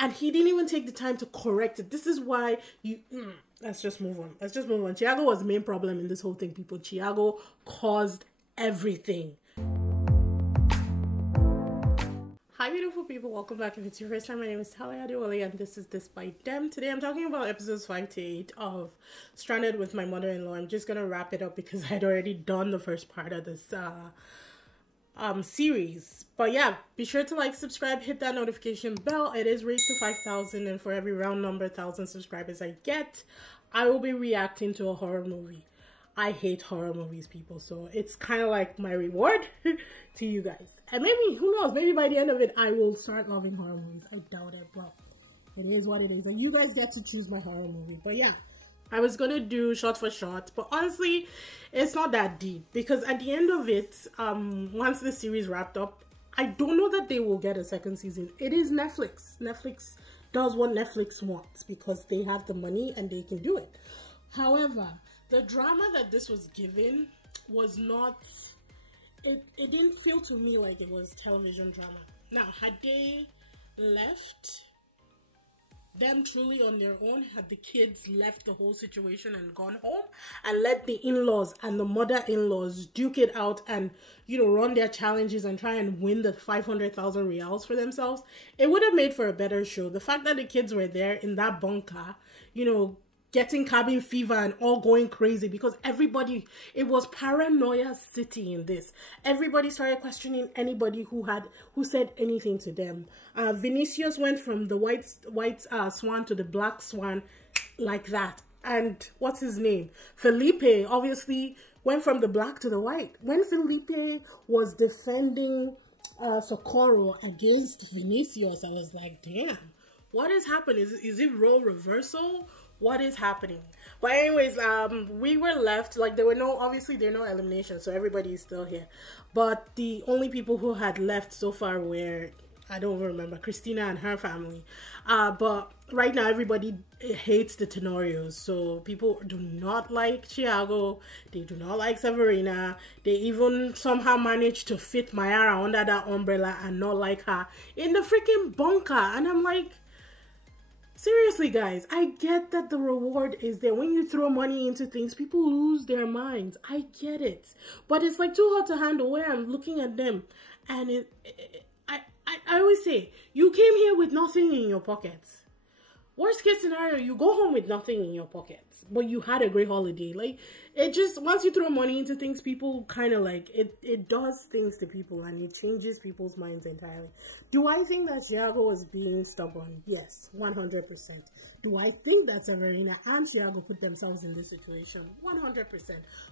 And he didn't even take the time to correct it. This is why you... let's just move on. Let's just move on. Thiago was the main problem in this whole thing, people. Thiago caused everything. Hi, beautiful people. Welcome back. If it's your first time, my name is Talia Adewale, and this is DISBYDEM. Today, I'm talking about episodes 5 to 8 of Stranded with My Mother-in-Law. I'm just going to wrap it up because I'd already done the first part of this series. But yeah, be sure to like, subscribe, hit that notification bell. It is raised to 5,000, and for every round number 1,000 subscribers I get, I will be reacting to a horror movie. I hate horror movies, people, so it's kind of like my reward to you guys. And maybe, who knows, maybe by the end of it, I will start loving horror movies. I doubt it, but it is what it is. And you guys get to choose my horror movie. But yeah, I was gonna do shot for shot, but honestly, it's not that deep. Because at the end of it, once the series wrapped up, I don't know that they will get a second season. It is Netflix. Netflix does what Netflix wants because they have the money and they can do it. However, the drama that this was given was not, it didn't feel to me like it was television drama. Now, had they left them truly on their own, had the kids left the whole situation and gone home and let the in-laws and the mother-in-laws duke it out and, you know, run their challenges and try and win the 500,000 reals for themselves, it would have made for a better show. The fact that the kids were there in that bunker, you know, getting cabin fever and all going crazy because everybody, it was paranoia city in this. Everybody started questioning anybody who said anything to them. Vinicius went from the white swan to the black swan like that. And what's his name? Felipe obviously went from the black to the white. When Felipe was defending Socorro against Vinicius, I was like, damn, what is happening? Is it role reversal? What is happening? But anyways, we were left, like, there were no eliminations, so everybody is still here. But the only people who had left so far were, I don't remember, Christina and her family. But right now, everybody hates the Tenorios. So people do not like Thiago. They do not like Severina. They even somehow managed to fit Mayara under that umbrella and not like her in the freaking bunker. And I'm like, seriously, guys, I get that the reward is there. When you throw money into things, people lose their minds. I get it. But it's like too hard to handle where I'm looking at them. And I always say, you came here with nothing in your pockets. Worst case scenario, you go home with nothing in your pockets, but you had a great holiday. Like, it just, once you throw money into things, people kind of like, it does things to people and it changes people's minds entirely. Do I think that Thiago was being stubborn? Yes, 100%. Do I think that Severina and Thiago put themselves in this situation? 100%.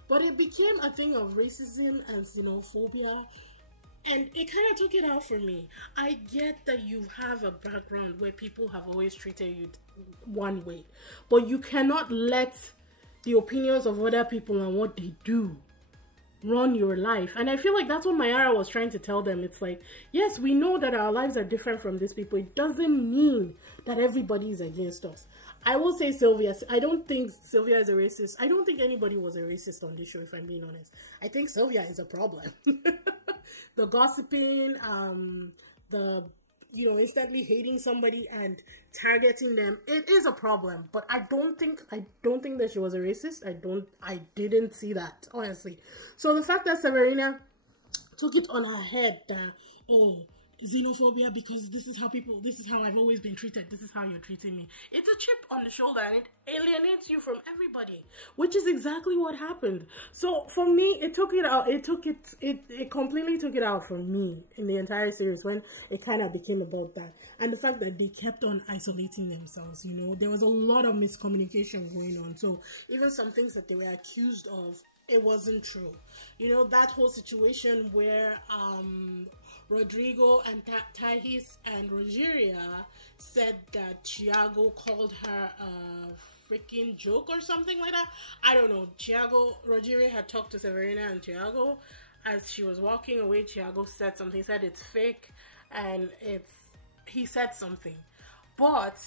But it became a thing of racism and xenophobia. And it kind of took it out for me. I get that you have a background where people have always treated you one way. But you cannot let the opinions of other people and what they do run your life. And I feel like that's what Mayara was trying to tell them. It's like, yes, we know that our lives are different from these people. It doesn't mean that everybody is against us. I will say Sylvia. I don't think Sylvia is a racist. I don't think anybody was a racist on this show, if I'm being honest. I think Sylvia is a problem. The gossiping, the, instantly hating somebody and targeting them, it is a problem. But I don't think that she was a racist. I didn't see that, honestly. So the fact that Severina took it on her head that, xenophobia, because this is how I've always been treated, this is how you're treating me, it's a chip on the shoulder and it alienates you from everybody, which is exactly what happened. So for me, it completely took it out for me in the entire series when it kind of became about that. And the fact that they kept on isolating themselves, there was a lot of miscommunication going on. So even some things that they were accused of, it wasn't true. That whole situation where Rodrigo and Thais and Rogeria said that Thiago called her a freaking joke or something like that. I don't know. Rogeria had talked to Severina and Thiago. As she was walking away, Thiago said something. He said it's fake and he said something. But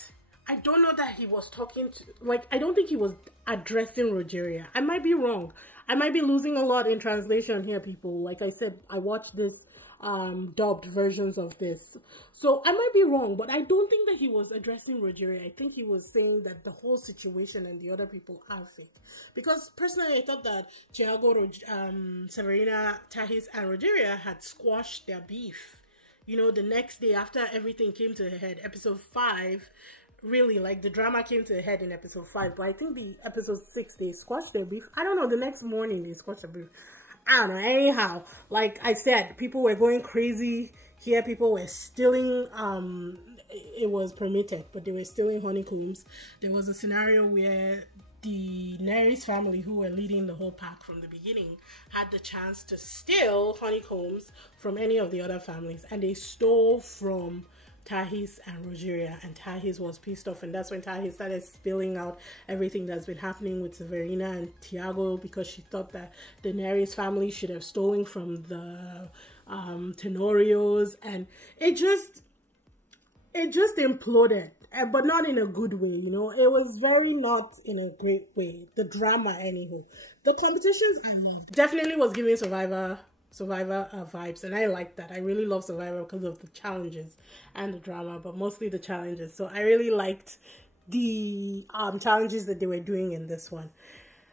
I don't know that he was talking to, I don't think he was addressing Rogeria. I might be wrong. I might be losing a lot in translation here, people. Like I said, I watched this dubbed versions of this. So I might be wrong, but I don't think that he was addressing Rogeria. I think he was saying that the whole situation and the other people are fake. Because personally, I thought that Thiago, Severina, Tahis, and Rogeria had squashed their beef. You know, the next day after everything came to a head, episode 5, really, like, the drama came to a head in episode 5. But I think the episode 6, they squashed their beef. I don't know, the next morning they squashed their beef. I don't know, anyhow, like I said, people were going crazy here. People were stealing, it was permitted, but they were stealing honeycombs. There was a scenario where the Neris family, who were leading the whole pack from the beginning, had the chance to steal honeycombs from any of the other families, and they stole from Tahis and Rogeria, and Tahis was pissed off, and that's when Tahis started spilling out everything that's been happening with Severina and Thiago, because she thought that the Neris family should have stolen from the Tenorios, and it just imploded, but not in a good way, you know. It was very not in a great way. The drama, anywho. The competitions I loved. Definitely was giving Survivor vibes, and I like that. I really love Survivor because of the challenges and the drama, but mostly the challenges. So I really liked the challenges that they were doing in this one.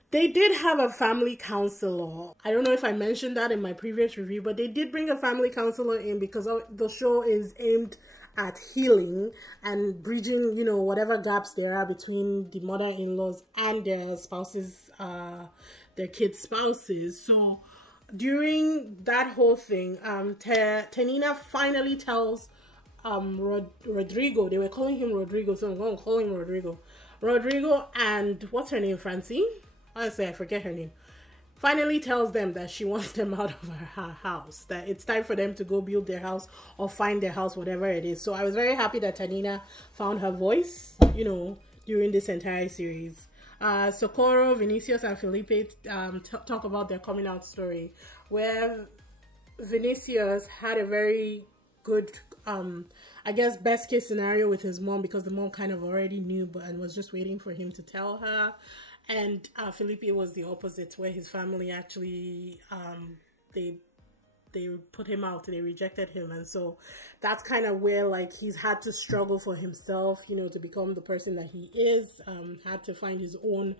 They did have a family counselor. I don't know if I mentioned that in my previous review, but they did bring a family counselor in because the show is aimed at healing and bridging, you know, whatever gaps there are between the mother-in-laws and their spouses, their kids' spouses. So during that whole thing, Tenina finally tells Rodrigo, they were calling him Rodrigo, so I'm going to call him Rodrigo. Rodrigo and what's her name, Francine? Honestly, I forget her name. Finally tells them that she wants them out of her house, that it's time for them to go build their house or find their house, whatever it is. So I was very happy that Tanina found her voice, you know, during this entire series. Socorro, Vinicius, and Felipe talk about their coming out story, where Vinicius had a very good, I guess, best case scenario with his mom, because the mom kind of already knew and was just waiting for him to tell her. And Felipe was the opposite, where his family actually, they put him out, they rejected him. And so that's kind of where, like, he's had to struggle for himself, you know, to become the person that he is, had to find his own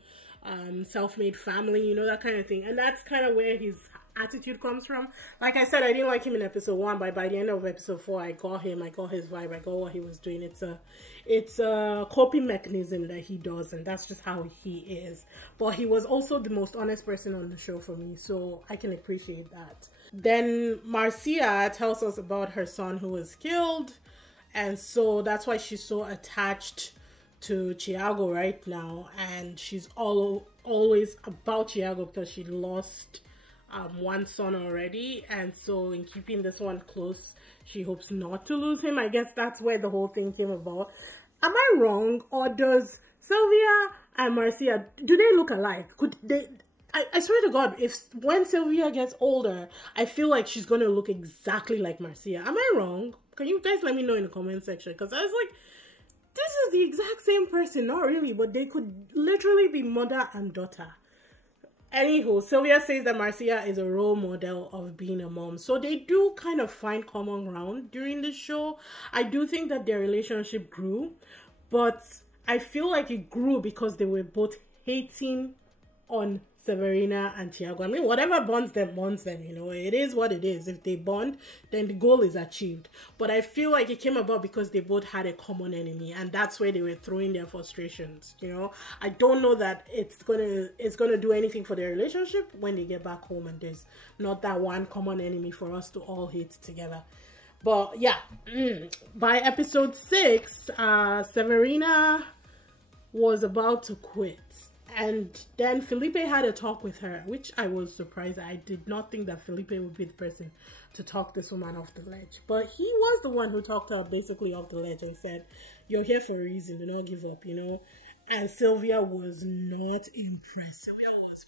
self-made family, you know, that kind of thing. And that's kind of where his attitude comes from. Like I said, I didn't like him in episode 1, but by the end of episode 4, I got him, I got his vibe, I got what he was doing. It's a coping mechanism that he does, and that's just how he is. But he was also the most honest person on the show for me, so I can appreciate that. Then Marcia tells us about her son who was killed, and so that's why she's so attached to Thiago right now, and she's always about Thiago because she lost one son already, and so in keeping this one close, she hopes not to lose him. I guess that's where the whole thing came about. Am I wrong, or does Sylvia and Marcia, do they look alike? Could they? I swear to God, when Sylvia gets older, I feel like she's gonna look exactly like Marcia. Am I wrong? Can you guys let me know in the comment section? Because I was like, this is the exact same person. Not really, but they could literally be mother and daughter. Anywho, Sylvia says that Marcia is a role model of being a mom. So they do kind of find common ground during the show. I do think that their relationship grew, but I feel like it grew because they were both hating on Severina and Thiago. I mean, whatever bonds them, you know. It is what it is. If they bond, then the goal is achieved. But I feel like it came about because they both had a common enemy, and that's where they were throwing their frustrations, you know. I don't know that it's gonna do anything for their relationship when they get back home and there's not that one common enemy for us to all hate together. But yeah, by episode 6, Severina was about to quit. And then Felipe had a talk with her, which I was surprised. I did not think that Felipe would be the person to talk this woman off the ledge. But he was the one who talked her basically off the ledge and said, you're here for a reason, do not give up, you know. And Sylvia was not impressed. Sylvia was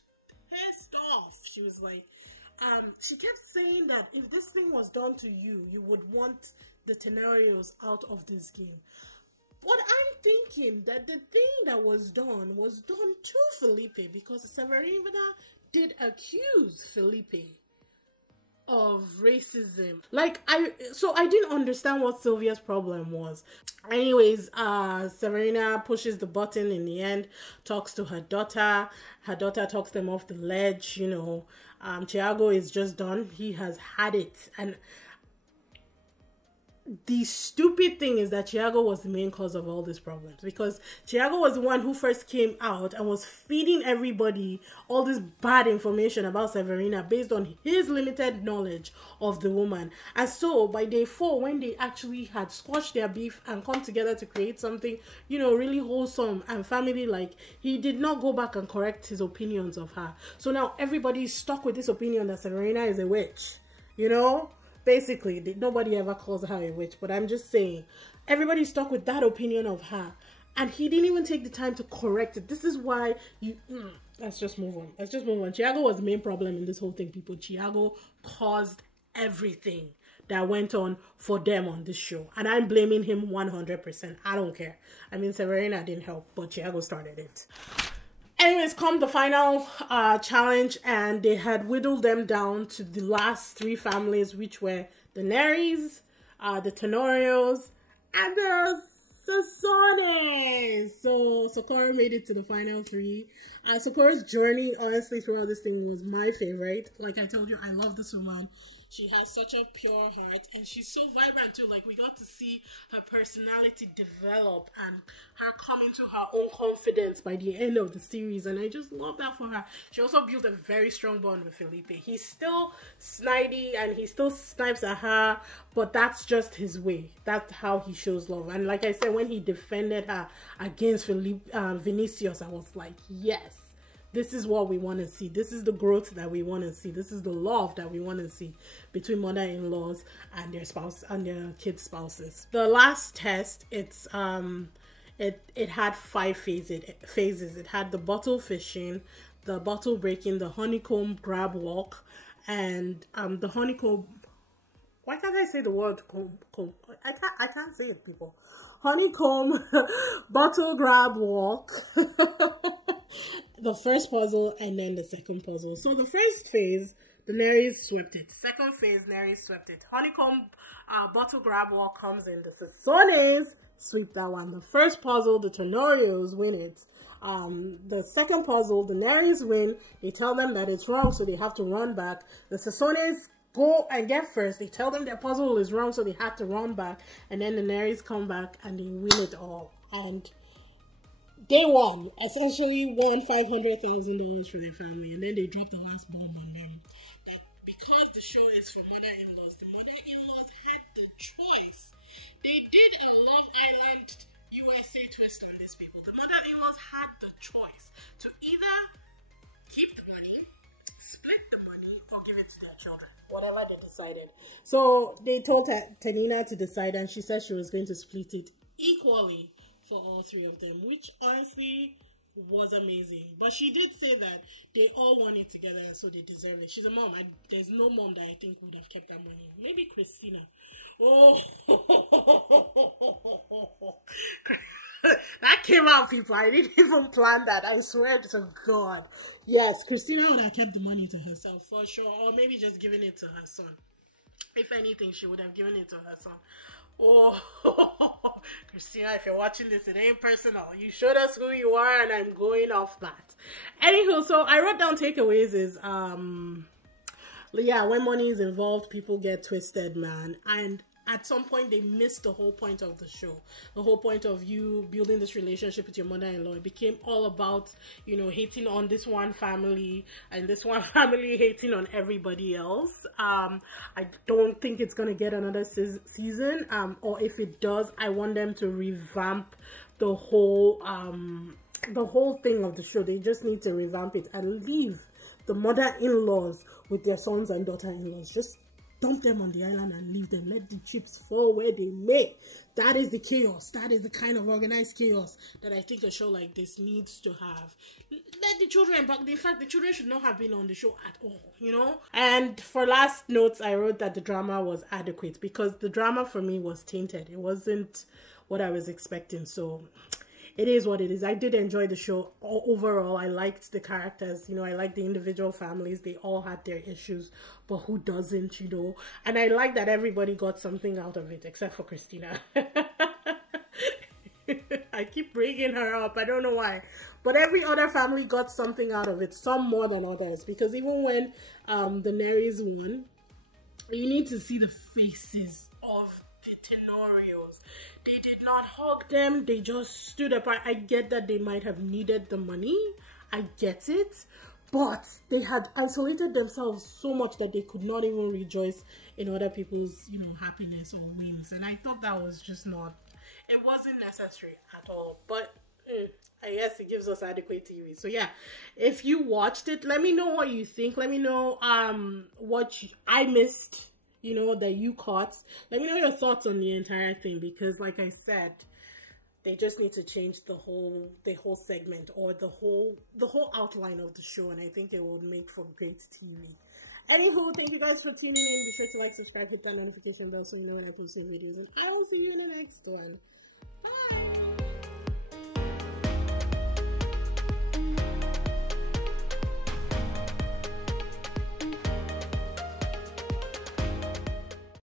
pissed off. She was like, she kept saying that if this thing was done to you, you would want the Tenarios out of this game. But I'm thinking that the thing that was done to Felipe, because Severina did accuse Felipe of racism. Like, I didn't understand what Sylvia's problem was. Anyways, Severina pushes the button in the end, talks to her daughter. Her daughter talks them off the ledge, you know. Thiago is just done. He has had it. And the stupid thing is that Thiago was the main cause of all these problems, because Thiago was the one who first came out and was feeding everybody all this bad information about Severina based on his limited knowledge of the woman. And so by day 4, when they actually had squashed their beef and come together to create something, you know, really wholesome and family-like, he did not go back and correct his opinions of her. So now everybody's stuck with this opinion that Severina is a witch, you know. Basically, nobody ever calls her a witch, but I'm just saying, everybody's stuck with that opinion of her. And he didn't even take the time to correct it. This is why you... let's just move on. Let's just move on. Thiago was the main problem in this whole thing, people. Thiago caused everything that went on for them on this show. And I'm blaming him 100%. I don't care. I mean, Severina didn't help, but Thiago started it. Anyways, come the final challenge, and they had whittled them down to the last 3 families, which were the Neris, the Tenorios, and the Sasones. So Socorro made it to the final 3. Socorro's journey, honestly, throughout this thing was my favorite. Like I told you, I love this woman. She has such a pure heart, and she's so vibrant too. Like, we got to see her personality develop and her come into her own confidence by the end of the series, and I just love that for her. She also built a very strong bond with Felipe. He's still snidey and he still snipes at her, but that's just his way. That's how he shows love. And like I said, when he defended her against Vinicius, I was like, yes. This is what we want to see. This is the growth that we want to see. This is the love that we want to see between mother-in-laws and their spouse and their kids' spouses. The last test, it had 5 phases. It had the bottle fishing, the bottle breaking, the honeycomb grab walk, and the honeycomb. Why can't I say the word comb? I can't say it, people. Honeycomb bottle grab walk. The first puzzle and then the second puzzle. So the first phase, the Neris swept it. Second phase, Neris swept it. Honeycomb bottle grab walk comes in. The Sasones sweep that one. The first puzzle, the Tenorios win it. The second puzzle, the Neris win. They tell them that it's wrong, so they have to run back. The Sasones go and get first. They tell them their puzzle is wrong, so they had to run back. And then the Neris come back and they win it all. And they won. Essentially won $500,000 for their family. And then they dropped the last bomb on them. That because the show is for mother-in-laws, the mother-in-laws had the choice. They did a Love Island USA twist on these people. The mother-in-laws had the choice to either keep the money, split the money, or give it to their children. Whatever they decided. So they told Tanina to decide, and she said she was going to split it equally for all 3 of them, which honestly was amazing. But she did say that they all won it together, and so they deserve it. She's a mom. There's no mom that I think would have kept that money. Maybe Christina. Oh, that came out, people. I didn't even plan that. I swear to God. Yes, Christina would have kept the money to herself for sure, or maybe just given it to her son. If anything, she would have given it to her son. Oh, Christina, if you're watching this, it ain't personal. You showed us who you are, and I'm going off that. Anywho, so I wrote down takeaways is, yeah, when money is involved, people get twisted, man. And at some point, they missed the whole point of the show. The whole point of you building this relationship with your mother-in-law. It became all about, you know, hating on this one family and this one family hating on everybody else. I don't think it's going to get another season. Or if it does, I want them to revamp the whole thing of the show. They just need to revamp it and leave the mother-in-laws with their sons and daughter-in-laws. Just dump them on the island and leave them. Let the chips fall where they may. That is the chaos. That is the kind of organized chaos that I think a show like this needs to have. Let the children back. In fact, the children should not have been on the show at all, you know? And for last notes, I wrote that the drama was adequate, because the drama for me was tainted. It wasn't what I was expecting. So it is what it is. I did enjoy the show overall. I liked the characters, you know, I liked the individual families. They all had their issues, but who doesn't, you know? And I like that everybody got something out of it, except for Christina. I keep bringing her up. I don't know why. But every other family got something out of it, some more than others. Because even when the Nerys won, you need to see the faces of the Tenorios. They did not hug them. They just stood apart. I get that they might have needed the money. I get it. But they had isolated themselves so much that they could not even rejoice in other people's, you know, happiness or wins. And I thought that was just not... It wasn't necessary at all, but I guess it gives us adequate TV. So yeah, if you watched it, let me know what you think. Let me know what I missed, you know, that you caught. Let me know your thoughts on the entire thing, because like I said, they just need to change the whole segment or the whole outline of the show, and I think it will make for great TV. Anywho, thank you guys for tuning in. Be sure to like, subscribe, hit that notification bell so you know when I post new videos, and I will see you in the next one.